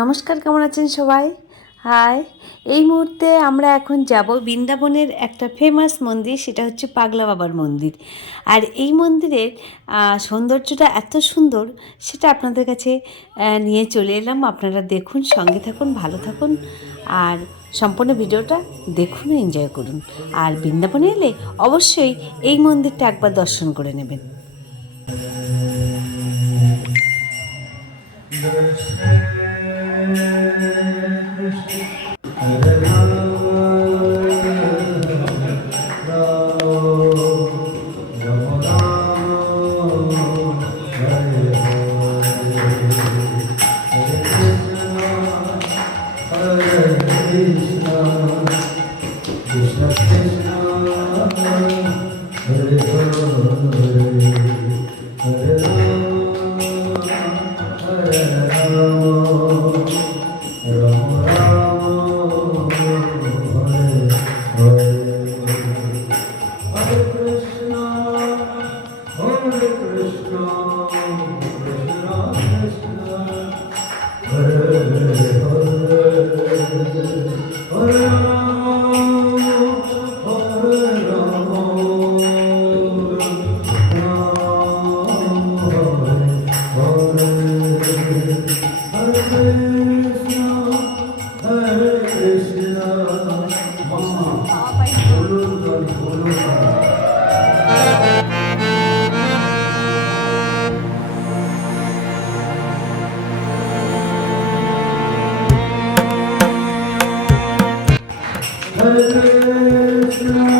নমস্কার, কেমন আছেন সবাই? হাই, এই মুহূর্তে আমরা এখন যাব বৃন্দাবনের একটা ফেমাস মন্দির, সেটা হচ্ছে পাগলা বাবার মন্দির। আর এই মন্দিরের সৌন্দর্যটা এত সুন্দর, সেটা আপনাদের কাছে নিয়ে চলে এলাম। আপনারা দেখুন, সঙ্গে থাকুন, ভালো থাকুন, আর সম্পূর্ণ ভিডিওটা দেখুন এনজয় করুন। আর বৃন্দাবনে এলে অবশ্যই এই মন্দিরটা একবার দর্শন করে নেবেন। Hare Krishna.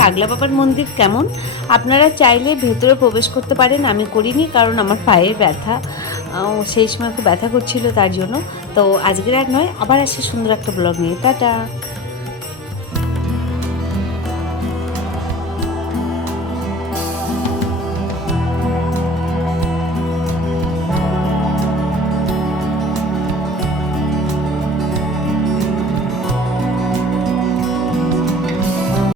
পাগলা বাবার মন্দির কেমন? আপনারা চাইলে ভেতরে প্রবেশ করতে পারেন, আমি করিনি কারণ আমার পায়ে ব্যথা। সেই সময় খুব ব্যথা করছিল তার জন্য। তো আজকের আর নয়, আবার আসি সুন্দর একটা ব্লগ নিয়ে। টাটা।